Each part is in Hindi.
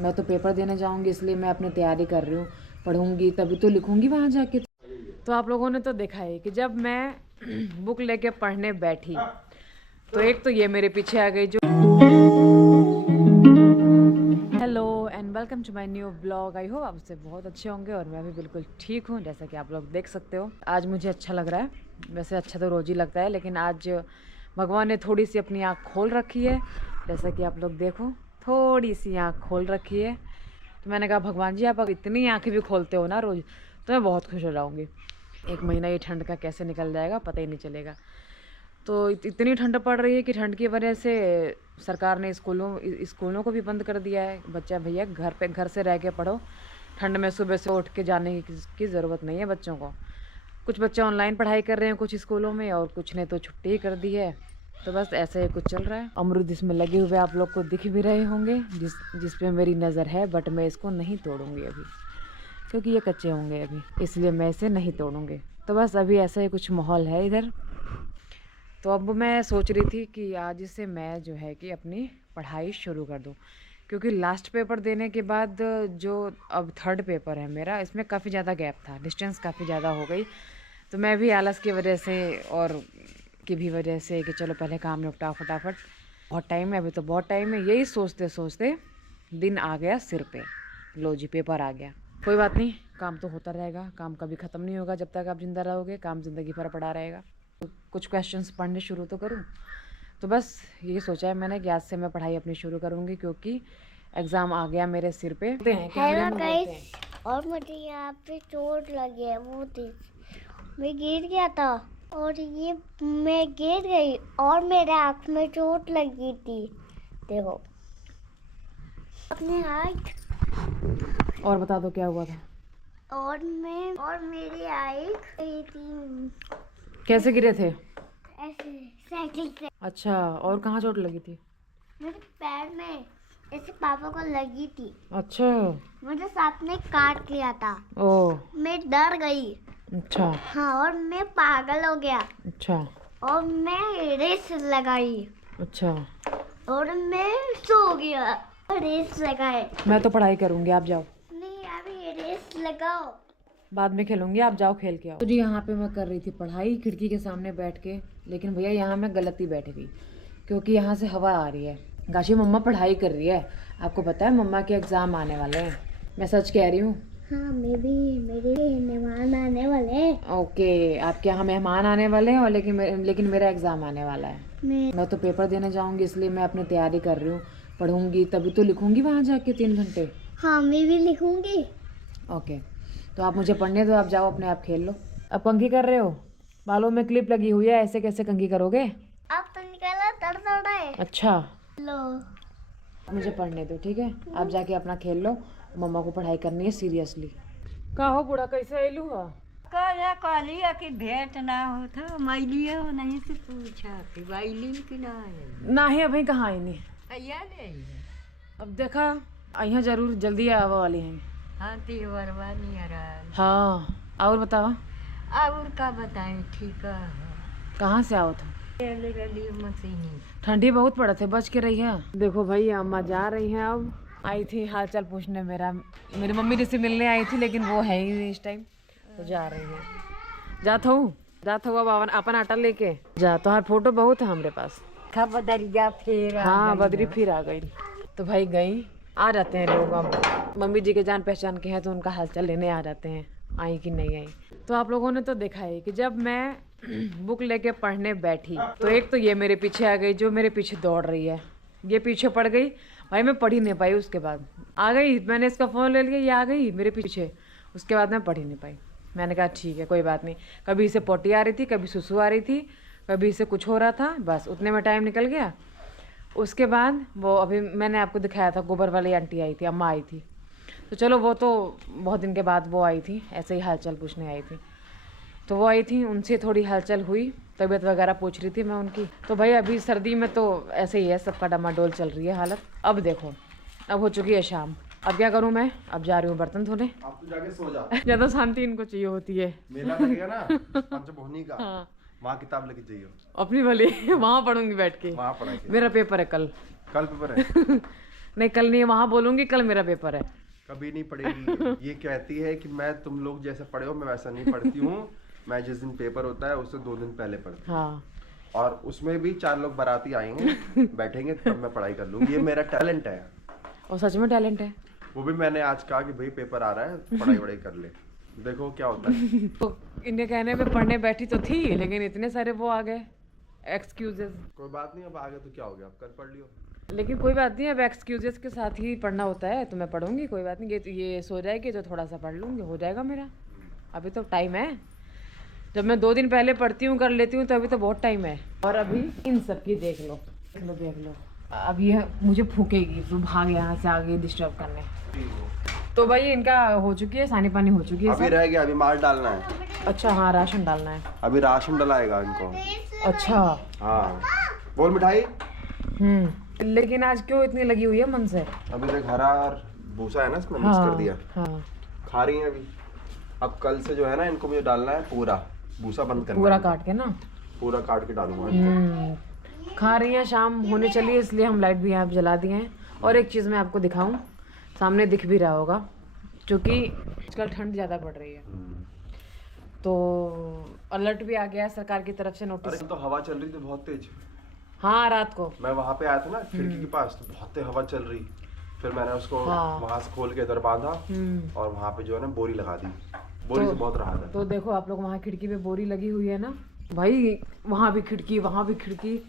मैं तो पेपर देने जाऊंगी, इसलिए मैं अपनी तैयारी कर रही हूँ। पढ़ूंगी तभी तो लिखूंगी वहाँ जाके। तो आप लोगों ने तो देखा है कि जब मैं बुक लेके पढ़ने बैठी तो एक तो ये मेरे पीछे आ गई जो hello and welcome to my new blog. I hope आप उससे बहुत अच्छे होंगे और मैं भी बिल्कुल ठीक हूँ, जैसा कि आप लोग देख सकते हो। आज मुझे अच्छा लग रहा है, वैसे अच्छा तो रोज़ ही लगता है, लेकिन आज भगवान ने थोड़ी सी अपनी आँख खोल रखी है। जैसा कि आप लोग देखो, थोड़ी सी आँख खोल रखी है। तो मैंने कहा भगवान जी, आप इतनी आँखें भी खोलते हो ना रोज़, तो मैं बहुत खुश हो जाऊँगी। एक महीना ये ठंड का कैसे निकल जाएगा पता ही नहीं चलेगा। तो इतनी ठंड पड़ रही है कि ठंड की वजह से सरकार ने स्कूलों को भी बंद कर दिया है। बच्चा भैया घर से रह के पढ़ो, ठंड में सुबह से उठ के जाने की ज़रूरत नहीं है बच्चों को। कुछ बच्चे ऑनलाइन पढ़ाई कर रहे हैं कुछ स्कूलों में, और कुछ ने तो छुट्टी ही कर दी है। तो बस ऐसे ही कुछ चल रहा है। अमरूद इसमें लगे हुए आप लोग को दिख भी रहे होंगे, जिस पे मेरी नज़र है, बट मैं इसको नहीं तोड़ूंगी अभी, क्योंकि ये कच्चे होंगे अभी, इसलिए मैं इसे नहीं तोड़ूंगी। तो बस अभी ऐसा ही कुछ माहौल है इधर। तो अब मैं सोच रही थी कि आज से मैं जो है कि अपनी पढ़ाई शुरू कर दूं, क्योंकि लास्ट पेपर देने के बाद जो अब थर्ड पेपर है मेरा, इसमें काफ़ी ज़्यादा गैप था, डिस्टेंस काफ़ी ज़्यादा हो गई। तो मैं भी आलस की वजह से और की भी वजह से कि चलो पहले काम निपटाओ फटाफट, बहुत टाइम है अभी, तो बहुत टाइम है, यही सोचते सोचते दिन आ गया सिर पे। लो जी, पेपर आ गया। कोई बात नहीं, काम तो होता रहेगा, काम कभी ख़त्म नहीं होगा जब तक आप जिंदा रहोगे, काम ज़िंदगी भर पड़ा रहेगा। तो कुछ क्वेश्चंस पढ़ने शुरू तो करूं। तो बस यही सोचा है मैंने कि आज से मैं पढ़ाई अपनी शुरू करूंगी, क्योंकि एग्ज़ाम आ गया मेरे सिर पे। हेलो गाइस, और मुझे यहाँ पे चोट लगी है, वो थी मैं गिर गया था और ये मैं गिर गई और मेरे आँख में चोट लगी थी। देखो अपने हाथ। और बता दो क्या हुआ था। और मेरी आँख गई थी। कैसे गिरे थे? ऐसे साइकिल से। अच्छा, और कहाँ चोट लगी थी? मेरे पैर में, ऐसे पापा को लगी थी। अच्छा, मुझे सांप ने काट लिया था। ओह, मैं डर गई। अच्छा हाँ, और मैं पागल हो गया। अच्छा और मैं रेस लगाई। अच्छा, और मैं सो गया। रेस लगाए। मैं तो पढ़ाई करूंगी, आप जाओ। नहीं, अभी रेस लगाओ, बाद में खेलूंगी, आप जाओ खेल के आओ। तो जी यहाँ पे मैं कर रही थी पढ़ाई खिड़की के सामने बैठ के, लेकिन भैया यहाँ मैं गलती बैठ गई, क्योंकि यहाँ से हवा आ रही है। गाशी मम्मा पढ़ाई कर रही है, आपको पता है मम्मा के एग्ज़ाम आने वाले हैं। मैं सच कह रही हूँ। हाँ, मेरे मेहमान आने वाले हैं। ओके, आपके यहाँ मेहमान आने वाले हैं, और लेकिन मेरा एग्ज़ाम आने वाला है। मैं तो पेपर देने जाऊँगी, इसलिए मैं अपनी तैयारी कर रही हूँ। पढ़ूंगी तभी तो लिखूंगी वहाँ जाके 3 घंटे। हाँ, मैं भी लिखूंगी। ओके, तो आप मुझे पढ़ने दो, आप जाओ अपने आप खेल लो। अब कंघी कर रहे हो? बालों में क्लिप लगी हुई है, ऐसे कैसे कंघी करोगे? अब तो निकाला, दर्द है। अच्छा, लो, मुझे पढ़ने दो, ठीक है? आप जाके अपना खेल लो, मम्मा को पढ़ाई करनी है सीरियसली। का हो बूढ़ा, कैसे आइलू हो? कहलिए कि भेंट ना हो तो मैलिए हो, नहीं से पूछा कि बाइली कि ना है। ना ही अभी कहाँ आई नहीं। अया ले अब देखा यहाँ जरूर जल्दी आवा वाली हैं। हाँ, तीवरवा नहीं आ रहा। हाँ, और बताओ। और का बताएं, ठीक है। कहाँ से आओ तुम? मशीनी ठंडी बहुत पड़ा थे, बच के रही है। देखो भाई, अम्मा जा रही हैं। अब आई थी हाल चाल पूछने, मेरी मम्मी जिससे मिलने आई थी, लेकिन वो है ही नहीं इस टाइम, तो जा रही है। जात हो अब अपन आटा लेके जा। तो हर फोटो बहुत है हमारे पास। बदरिया फिर हाँ, बदरी फिर आ गई। तो भाई गई, आ जाते हैं लोग, अब मम्मी जी के जान पहचान के हैं तो उनका हालचाल लेने आ जाते हैं, आई कि नहीं आई। तो आप लोगों ने तो देखा है कि जब मैं बुक लेके पढ़ने बैठी तो एक तो ये मेरे पीछे आ गई, जो मेरे पीछे दौड़ रही है। ये पीछे पड़ गई भाई, मैं पढ़ ही नहीं पाई। उसके बाद आ गई, मैंने इसका फ़ोन ले लिया, ये आ गई मेरे पीछे। उसके बाद मैं पढ़ ही नहीं पाई। मैंने कहा ठीक है, कोई बात नहीं। कभी इसे पोटी आ रही थी, कभी सुसु आ रही थी, कभी इसे कुछ हो रहा था, बस उतने में टाइम निकल गया। उसके बाद वो अभी मैंने आपको दिखाया था, गोबर वाली आंटी आई थी, अम्मा आई थी। तो चलो वो तो बहुत दिन के बाद वो आई थी, ऐसे ही हालचाल पूछने आई थी। तो वो आई थी, उनसे थोड़ी हालचाल हुई, तबीयत वगैरह पूछ रही थी मैं उनकी। तो भाई अभी सर्दी में तो ऐसे ही है, सबका डमाडोल चल रही है हालत। अब देखो, अब हो चुकी है शाम, अब क्या करूं मैं? अब जा रही हूँ बर्तन धोने। आप तो जाके सो जा। ज्यादा शांति इनको चाहिए होती है। मेला लगेगा ना पंचभूनी का, हाँ, वहाँ किताब लेके जाइए अपनी वाली वहाँ पढ़ूंगी बैठ के। वहाँ पढ़ाई मेरा पेपर है कल। कल पेपर है। नहीं कल नहीं, वहाँ बोलूंगी कल मेरा पेपर है। कभी नहीं पढ़ेगी। ये कहती है कि मैं तुम लोग जैसे पढ़े हो मैं वैसा नहीं पढ़ती हूँ। मैं जिस दिन पेपर होता है उससे 2 दिन पहले पढ़ती हूँ। हाँ और उसमें भी 4 लोग बाराती आएंगे बैठेंगे तब मैं पढ़ाई कर लूंगी। ये मेरा टैलेंट है। और सच में टैलेंट है। वो भी मैंने आज कहा कि भाई पेपर आ रहा है, पढ़ाई वढ़ाई कर ले, देखो क्या होता है। तो इनके कहने पे पढ़ने बैठी तो थी, लेकिन इतने सारे वो आ गए एक्सक्यूजेस। कोई बात नहीं, अब आगे तो क्या हो गया, अब कल पढ़ लियो। लेकिन कोई बात नहीं, अब एक्सक्यूजेस के साथ ही पढ़ना होता है, तो मैं पढ़ूंगी, कोई बात नहीं। ये सो जाएगी तो थोड़ा सा पढ़ लूंगी, हो जाएगा मेरा। अभी तो टाइम है। जब मैं 2 दिन पहले पढ़ती हूँ, कर लेती हूँ, तो अभी तो बहुत टाइम है। और अभी इन सब की देख लो, देख लो, देख लो। अब ये मुझे फूकेगी तो भाग यहाँ से आगे डिस्टर्ब करने। तो भाई इनका हो चुकी है, सानी पानी हो चुकी है अभी सब। रह गया, अभी माल डालना है। अच्छा हाँ, राशन डालना है। अभी राशन डलाएगा इनको। अच्छा हाँ बोल मिठाई। लेकिन आज क्यों इतनी लगी हुई है मन से? अभी देख हरा और भूसा है ना, इसमें मिक्स कर दिया। हाँ खा रही है अभी। अब कल से जो है ना इनको मुझे डालना है पूरा भूसा, बंद करना पूरा है। काट के ना, पूरा काट के डालूंगा इनको। खा रही हैं। शाम होने चली है, इसलिए हम लाइट भी यहाँ पे जला दिए हैं। और एक चीज़ मैं आपको दिखाऊं, सामने दिख भी रहा होगा, क्योंकि आजकल ठंड ज़्यादा बढ़ रही है, तो अलर्ट भी आ गया है सरकार की तरफ से, नोटिस। अरे तो हवा चल रही थी बहुत तेज। हाँ रात को मैं वहाँ पे आया था ना खिड़की के पास, तो बहुत तेज हवा चल रही। फिर मैंने उसको वहाँ से खोल के इधर बांधा और वहाँ पे जो है ना बोरी लगा दी। बोरी से बहुत राहत है। तो देखो आप लोग, वहाँ खिड़की पे बोरी लगी हुई है ना भाई, वहाँ भी खिड़की, वहाँ भी खिड़की।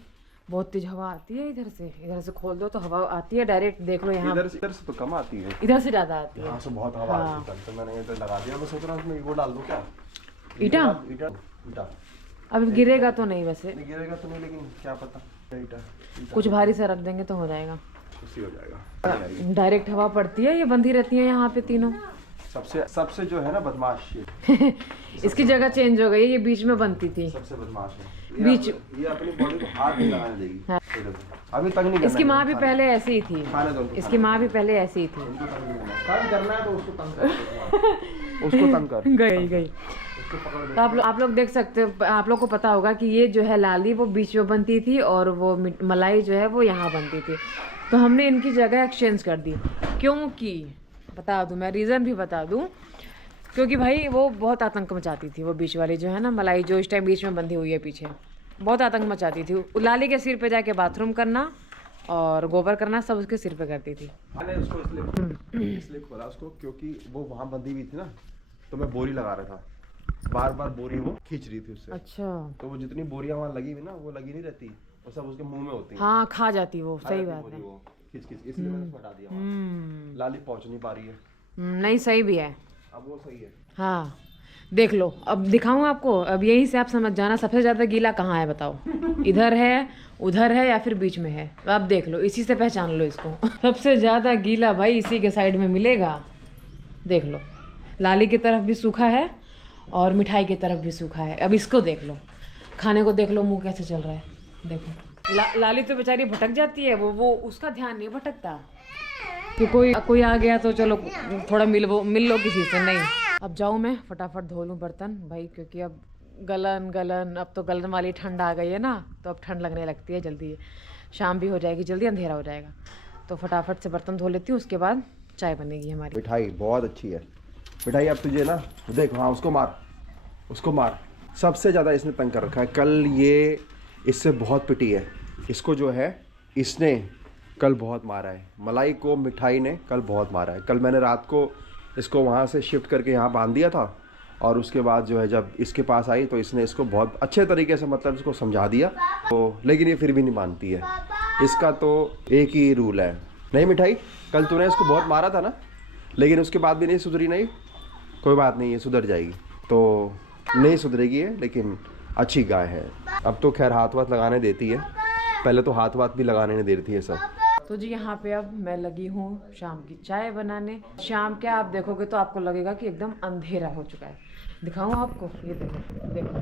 बहुत तेज हवा आती है इधर से खोल दो तो हवा आती है डायरेक्ट। देख लो यहाँ, इधर से तो कम आती है, इधर से ज्यादा आती है। यहाँ से बहुत हवा आती है। तो मैंने इधर लगा दिया। मैं सोच रहा हूँ इसमें वो डाल दूँ क्या, ईटा? ईटा अब गिरेगा तो नहीं, वैसे नहीं गिरेगा तो नहीं, लेकिन क्या पता। ईटा कुछ भारी सा रख देंगे तो हो जाएगा। उसी हो जाएगा। डायरेक्ट हवा पड़ती है, ये बंधी रहती है यहाँ पे तीनों। सबसे जो है ना बदमाश ये। इसकी जगह चेंज हो गई है, ये बीच में बनती थी। सबसे बदमाश है ये अपनी बॉडी को हाथ नहीं लगाने देगी। हाँ। अभी तंग नहीं करना। इसकी माँ भी पहले ऐसी ही थी। खाने दो, इसकी माँ भी पहले ऐसी ही थी। तंग करना है तो उसको तंग कर। उसको तंग कर। गई। तो आप लोग देख सकते हो, आप लोग को पता होगा कि ये जो है लाली वो बीच में बनती थी और वो मलाई जो है वो यहाँ बनती थी। तो हमने इनकी जगह एक्सचेंज कर दी। क्योंकि बता दूं, मैं रीज़न भी बता दूं, क्योंकि भाई वो बहुत आतंक मचाती थी। वो बीच वाली जो है ना मलाई, जो इस टाइम बीच में बंधी हुई है पीछे, बहुत आतंक मचाती थी। लाली के सिर पे जाके बाथरूम करना और गोबर करना सब उसके सिर पे करती थी। मैंने उसको इसलिए खोला उसको, क्योंकि वो वहाँ बंधी हुई थी ना, तो मैं बोरी लगा रहा था। बार बार बोरी वो खींच रही थी उससे। अच्छा। तो वो जितनी बोरियां वहाँ लगी हुई ना, वो लगी नहीं रहती, वो सब उसके मुंह में होती है। हाँ खा जाती वो, सही बात है। खींच इसलिए मैंने उसको हटा दिया। लाली पहुँच नहीं पा रही है। नहीं सही भी है। अब वो सही है। हाँ देख लो, अब दिखाऊं आपको। अब यहीं से आप समझ जाना सबसे ज़्यादा गीला कहाँ है, बताओ। इधर है, उधर है, या फिर बीच में है। अब आप देख लो, इसी से पहचान लो इसको। सबसे ज़्यादा गीला भाई इसी के साइड में मिलेगा। देख लो, लाली की तरफ भी सूखा है और मिठाई की तरफ भी सूखा है। अब इसको देख लो, खाने को देख लो, मुंह कैसे चल रहा है, देखो। लाली तो बेचारी भटक जाती है, वो उसका ध्यान नहीं भटकता कि कोई आ गया तो चलो थोड़ा मिल लो किसी से। नहीं, अब जाऊँ मैं फटाफट धो लूँ बर्तन भाई, क्योंकि अब गलन अब तो गलन वाली ठंड आ गई है ना, तो अब ठंड लगने लगती है जल्दी। शाम भी हो जाएगी, जल्दी अंधेरा हो जाएगा। तो फटाफट से बर्तन धो लेती हूँ, उसके बाद चाय बनेगी हमारी। मिठाई बहुत अच्छी है। मिठाई अब तुझे ना देख, हाँ उसको मार। सबसे ज़्यादा इसने तंग कर रखा है। कल ये इससे बहुत पिटी है। इसको जो है इसने कल बहुत मारा है। मलाई को मिठाई ने कल बहुत मारा है। कल मैंने रात को इसको वहाँ से शिफ्ट करके यहाँ बांध दिया था, और उसके बाद जो है जब इसके पास आई तो इसने इसको बहुत अच्छे तरीके से मतलब इसको समझा दिया, तो लेकिन ये फिर भी नहीं मानती है। इसका तो एक ही रूल है, नहीं मिठाई, कल तूने इसको बहुत मारा था ना, लेकिन उसके बाद भी नहीं सुधरी। नहीं, कोई बात नहीं, ये सुधर जाएगी। तो नहीं सुधरेगी है, लेकिन अच्छी गाय है। अब तो खैर हाथ वाथ लगाने देती है, पहले तो हाथ वाथ भी लगाने नहीं दे रही थी ये सब। तो जी यहाँ पे अब मैं लगी हूँ शाम की चाय बनाने। शाम क्या, आप देखोगे तो आपको लगेगा कि एकदम अंधेरा हो चुका है। दिखाऊँ आपको, ये देखो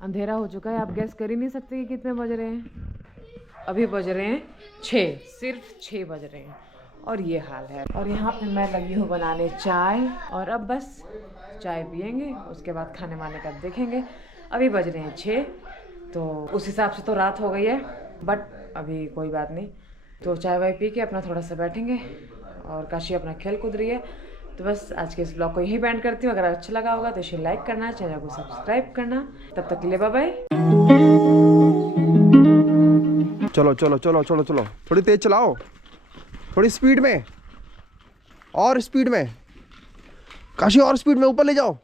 अंधेरा हो चुका है। आप गैस कर ही नहीं सकते कि कितने बज रहे हैं। अभी बज रहे हैं 6, सिर्फ 6 बज रहे हैं और ये हाल है। और यहाँ पे मैं लगी हूँ बनाने चाय, और अब बस चाय पियेंगे, उसके बाद खाने वाने का देखेंगे। अभी बज रहे हैं 6, तो उस हिसाब से तो रात हो गई है, बट अभी कोई बात नहीं, तो चाय वाय पी के अपना थोड़ा सा बैठेंगे और काशी अपना खेल कूद रही है। तो बस आज के इस ब्लॉग को यहीं बैंड करती हूँ। अगर अच्छा लगा होगा तो इसे लाइक करना, चैनल को सब्सक्राइब करना। तब तक के लिए बाय बाय। चलो चलो चलो चलो चलो, थोड़ी तेज चलाओ, थोड़ी स्पीड में, और स्पीड में काशी, और स्पीड में ऊपर ले जाओ।